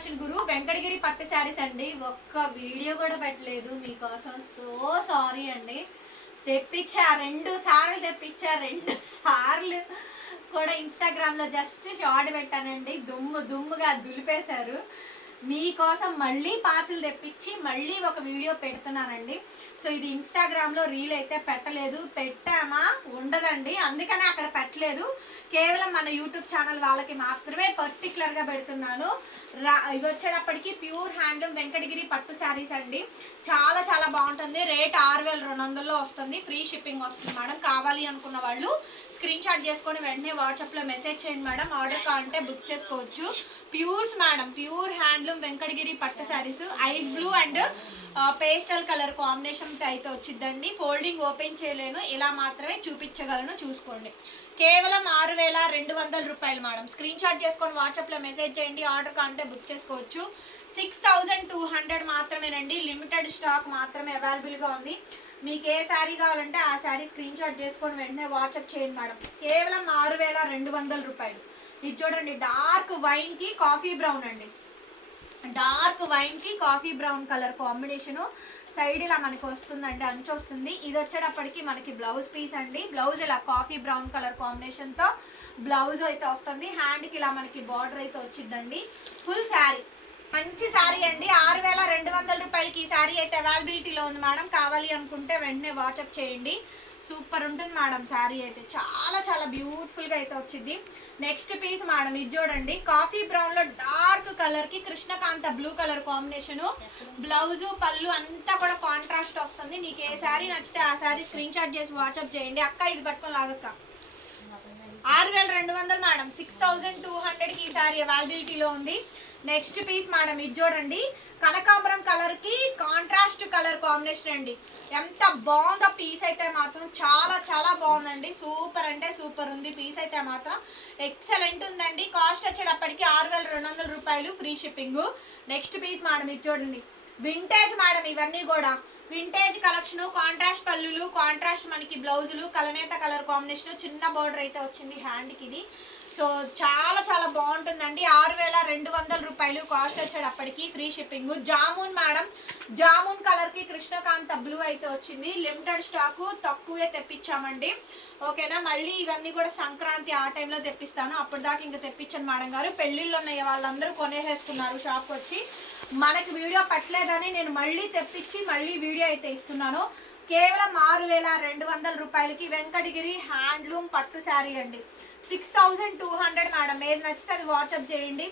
Fashion గురు వెంకటగిరి పట్టు శారీస్ అండి. ఒక్క వీడియో కూడా పెట్టలేదు. మీకోసం సో సారీ అండి. తెప్పించా రెండు సార్లు తెప్పించా రెండు సార్లు కూడా ఇన్స్టాగ్రామ్లో జస్ట్ షార్ట్ పెట్టానండి. దుమ్ము దుమ్ముగా దులిపేశారు. మీకోసం మళ్ళీ పార్సిల్ తెప్పించి మళ్ళీ ఒక వీడియో పెడుతున్నానండి. సో ఇది ఇన్స్టాగ్రామ్లో రీల్ అయితే పెట్టలేదు. పెట్టామా? ఉండదండి. అందుకనే అక్కడ పెట్టలేదు. కేవలం మన యూట్యూబ్ ఛానల్ వాళ్ళకి మాత్రమే పర్టికులర్గా పెడుతున్నాను. రా ఇది వచ్చేటప్పటికి ప్యూర్ హ్యాండ్లూమ్ వెంకటగిరి పట్టు శారీస్ అండి. చాలా చాలా బాగుంటుంది. రేట్ ఆరు వేల రెండు వందల్లో వస్తుంది. ఫ్రీ షిప్పింగ్ వస్తుంది మేడం. కావాలి అనుకున్న వాళ్ళు స్క్రీన్ షాట్ చేసుకొని వెంటనే వాట్సాప్లో మెసేజ్ చేయండి మేడం. ఆర్డర్ కావాలంటే బుక్ చేసుకోవచ్చు. Pures madam. Pure handloom Venkatagiri పట్టు saris ice blue and pastel colour combination అయితే వచ్చిందండి. ఫోల్డింగ్ ఓపెన్ చేయలేను. ఇలా మాత్రమే చూపించగలను. చూసుకోండి. కేవలం ఆరు వేల రెండు వందల రూపాయలు మేడం. స్క్రీన్ షాట్ చేసుకొని వాట్సాప్లో మెసేజ్ చేయండి. ఆర్డర్ కాంటే బుక్ చేసుకోవచ్చు. సిక్స్ థౌజండ్ టూ హండ్రెడ్ మాత్రమేనండి. లిమిటెడ్ స్టాక్ మాత్రమే అవైలబుల్గా ఉంది. మీకు ఏ శారీ కావాలంటే ఆ శారీ స్క్రీన్ షాట్ చేసుకొని వెంటనే వాట్సాప్ చేయండి మేడం. కేవలం ఆరు వేల రెండు వందల రూపాయలు. ఇది చూడండి డార్క్ వైన్కి కాఫీ బ్రౌన్ అండి. Dark వైన్కి coffee brown colour combination. Side ఇలా మనకి వస్తుందండి అంచు వస్తుంది. ఇది వచ్చేటప్పటికి మనకి బ్లౌజ్ పీస్ అండి. బ్లౌజ్ ఇలా కాఫీ బ్రౌన్ కలర్ కాంబినేషన్తో బ్లౌజ్ అయితే వస్తుంది. హ్యాండ్కి ఇలా మనకి బార్డర్ అయితే వచ్చిందండి. ఫుల్ శారీ. మంచి శారీ అండి. ఆరు వేల రెండు వందల రూపాయలకి ఈ శారీ అయితే అవైలబిలిటీలో ఉంది మేడం. కావాలి అనుకుంటే వెంటనే వాట్సాప్ చేయండి. సూపర్ ఉంటుంది మేడం శారీ అయితే. చాలా చాలా బ్యూటిఫుల్గా అయితే వచ్చింది. నెక్స్ట్ పీస్ మేడం ఇది చూడండి. కాఫీ బ్రౌన్లో డార్క్ కలర్కి కృష్ణకాంత బ్లూ కలర్ కాంబినేషను బ్లౌజు పళ్ళు అంతా కూడా కాంట్రాస్ట్ వస్తుంది. మీకు ఏ శారీ నచ్చితే ఆ శారీ స్క్రీన్ షాట్ చేసి వాట్సాప్ చేయండి. అక్క ఇది పట్టుకొని లాగక్క. ఆరు వేల రెండు వందలు మేడం. సిక్స్ థౌజండ్ టూ హండ్రెడ్కి ఈ సారీ అవైలబిలిటీలో ఉంది. నెక్స్ట్ పీస్ మేడం ఇది చూడండి. కనకాంబరం కలర్కి కాంట్రాస్ట్ కలర్ కాంబినేషన్ అండి. ఎంత బాగుందో పీస్ అయితే మాత్రం చాలా చాలా బాగుందండి. సూపర్ అంటే సూపర్ ఉంది. పీస్ అయితే మాత్రం ఎక్సలెంట్ ఉందండి. కాస్ట్ వచ్చేటప్పటికి ఆరు వేల రెండు వందల రూపాయలు free shipping next piece madam ఇది చూడండి. వింటేజ్ మేడం ఇవన్నీ కూడా. వింటేజ్ కలెక్షన్ కాంట్రాస్ట్ పళ్ళులు కాంట్రాస్ట్ మనకి బ్లౌజులు కలనేత కలర్ కాంబినేషన్ చిన్న బార్డర్ అయితే వచ్చింది హ్యాండ్కి ఇది. సో చాలా చాలా బాగుంటుంది. రెండు వందల రూపాయలు కాస్ట్ వచ్చేటప్పటికి free shipping jamun madam jamun కలర్కి కృష్ణకాంత బ్లూ అయితే వచ్చింది. లిమిటెడ్ స్టాకు తక్కువే తెప్పించామండి. ఓకేనా? మళ్ళీ ఇవన్నీ కూడా సంక్రాంతి ఆ టైంలో తెప్పిస్తాను. అప్పుడు దాకా ఇంకా తెప్పించాను మేడం గారు. పెళ్ళిళ్ళు ఉన్నాయి వాళ్ళందరూ కొనేసేసుకున్నారు షాప్కి వచ్చి. మనకి వీడియో పట్టలేదని నేను మళ్ళీ తెప్పించి మళ్ళీ వీడియో అయితే ఇస్తున్నాను. కేవలం ఆరు వేల రెండు వందల రూపాయలకి వెంకటగిరి హ్యాండ్లూమ్ పట్టు శారీ అండి. Six thousand two hundred madam. ఏది నచ్చితే అది వాట్సాప్ చేయండి.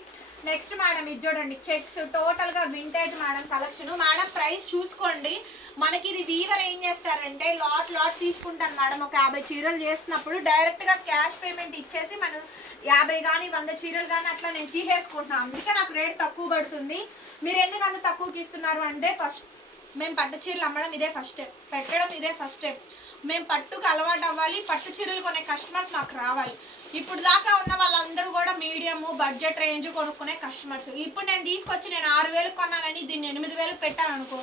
నెక్స్ట్ మేడం ఇది చూడండి చెక్స్ టోటల్గా vintage madam collection madam price చూసుకోండి. మనకి ఇది వీవర్ ఏం చేస్తారంటే లాట్ లాట్ తీసుకుంటాను మేడం. ఒక యాభై చీరలు చేసినప్పుడు డైరెక్ట్గా క్యాష్ పేమెంట్ ఇచ్చేసి మనం యాభై కానీ వంద చీరలు కానీ అట్లా నేను తీసేసుకుంటున్నాను. అందుకే నాకు రేట్ తక్కువ పడుతుంది. మీరు ఎందుకు అంత తక్కువకి ఇస్తున్నారు అంటే ఫస్ట్ మేము పట్టు చీరలు అమ్మడం ఇదే ఫస్ట్ స్టెప్ పెట్టడం ఇదే ఫస్ట్ స్టెప్ మేము పట్టుకు అలవాటు అవ్వాలి. పట్టు చీరలు కొనే కస్టమర్స్ మాకు రావాలి. ఇప్పుడు దాకా ఉన్న వాళ్ళందరూ కూడా మీడియం బడ్జెట్ రేంజ్ కొనుక్కునే కస్టమర్స్ ఇప్పుడు నేను తీసుకొచ్చి నేను ఆరు వేలకు కొన్నానని దీన్ని ఎనిమిది వేలకు పెట్టాను అనుకో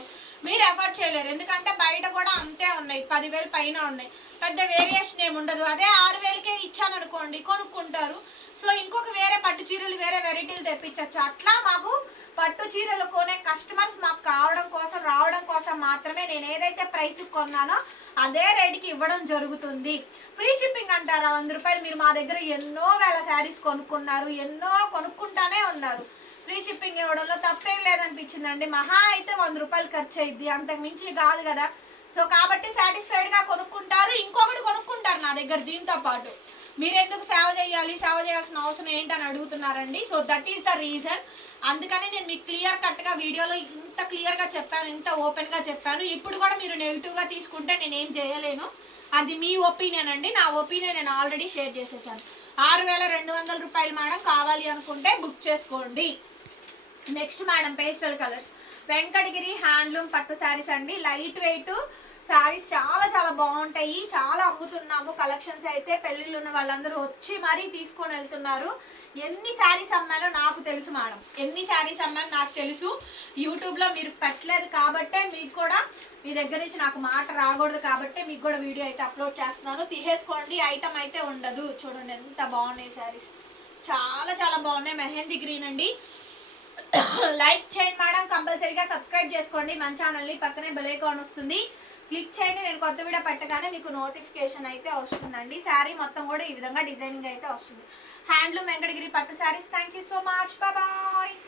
మీరు ఎఫర్ట్ చేయలేరు. ఎందుకంటే బయట కూడా అంతే ఉన్నాయి. పదివేలు పైన ఉన్నాయి. పెద్ద వేరియేషన్ ఏమి ఉండదు. అదే ఆరు వేలకే ఇచ్చాను అనుకోండి కొనుక్కుంటారు. సో ఇంకొక వేరే పట్టు చీరలు వేరే వెరైటీలు తెప్పించవచ్చు అట్లా మాకు పట్టు చీరలు కొనే కస్టమర్స్ మాకు కావడం కోసం రావడం కోసం మాత్రమే నేను ఏదైతే ప్రైస్ కొన్నానో అదే రేటుకి ఇవ్వడం జరుగుతుంది. ఫ్రీ షిప్పింగ్ అంటారా? వంద రూపాయలు మీరు మా దగ్గర ఎన్నో వేల శారీస్ కొనుక్కున్నారు ఎన్నో కొనుక్కుంటానే ఉన్నారు. ఫ్రీ షిప్పింగ్ ఇవ్వడంలో తప్పేం లేదనిపించిందండి. మహా అయితే వంద రూపాయలు ఖర్చు అయింది అంతకు మించి కాదు కదా. సో కాబట్టి సాటిస్ఫైడ్గా కొనుక్కుంటారు. ఇంకొకటి కొనుక్కుంటారు నా దగ్గర దీంతో పాటు. మీరు ఎందుకు సేవ చేయాలి? సేవ చేయాల్సిన అవసరం ఏంటని అడుగుతున్నారండి. So that is the reason అందుకని నేను మీకు క్లియర్ కట్గా వీడియోలో ఇంత క్లియర్గా చెప్పాను ఇంత ఓపెన్గా చెప్పాను. ఇప్పుడు కూడా మీరు నెగిటివ్గా తీసుకుంటే నేను ఏం చేయలేను. అది మీ ఒపీనియన్ అండి. నా ఒపీనియన్ నేను ఆల్రెడీ షేర్ చేసేసాను. ఆరు వేల రెండు వందల రూపాయలు మేడం కావాలి అనుకుంటే బుక్ చేసుకోండి. Next madam pastel colours. Venkatagiri handloom పట్టు శారీస్ అండి. లైట్ వెయిట్ శారీస్ చాలా చాలా బాగుంటాయి. చాలా అమ్ముతున్నాము. కలెక్షన్స్ అయితే పెళ్ళిళ్ళు ఉన్న వాళ్ళందరూ వచ్చి మరీ తీసుకొని వెళ్తున్నారు. ఎన్ని శారీస్ అమ్మాలో నాకు తెలుసు మేడం ఎన్ని శారీస్ అమ్మాలో నాకు తెలుసు. యూట్యూబ్లో మీరు పెట్టలేదు కాబట్టే మీకు కూడా మీ దగ్గర నుంచి నాకు మాట రాకూడదు కాబట్టే మీకు కూడా వీడియో అయితే అప్లోడ్ చేస్తున్నాను. తీసేసుకోండి. ఐటమ్ అయితే ఉండదు. చూడండి ఎంత బాగున్నాయి శారీస్ చాలా చాలా బాగున్నాయి. మెహందీ గ్రీన్ అండి. లైక్ చేయండి మేడం కంపల్సరీగా సబ్స్క్రైబ్ చేసుకోండి. మన ఛానల్ని పక్కనే బెల్ ఐకాన్ వస్తుంది. క్లిక్ చేయండి నేను కొత్త వీడియో పెట్టగానే మీకు నోటిఫికేషన్ అయితే వస్తుందండి. శారీ మొత్తం కూడా ఈ విధంగా డిజైనింగ్ అయితే వస్తుంది. హ్యాండ్లూమ్ వెంకటగిరి పట్టు saris. Thank you so much bye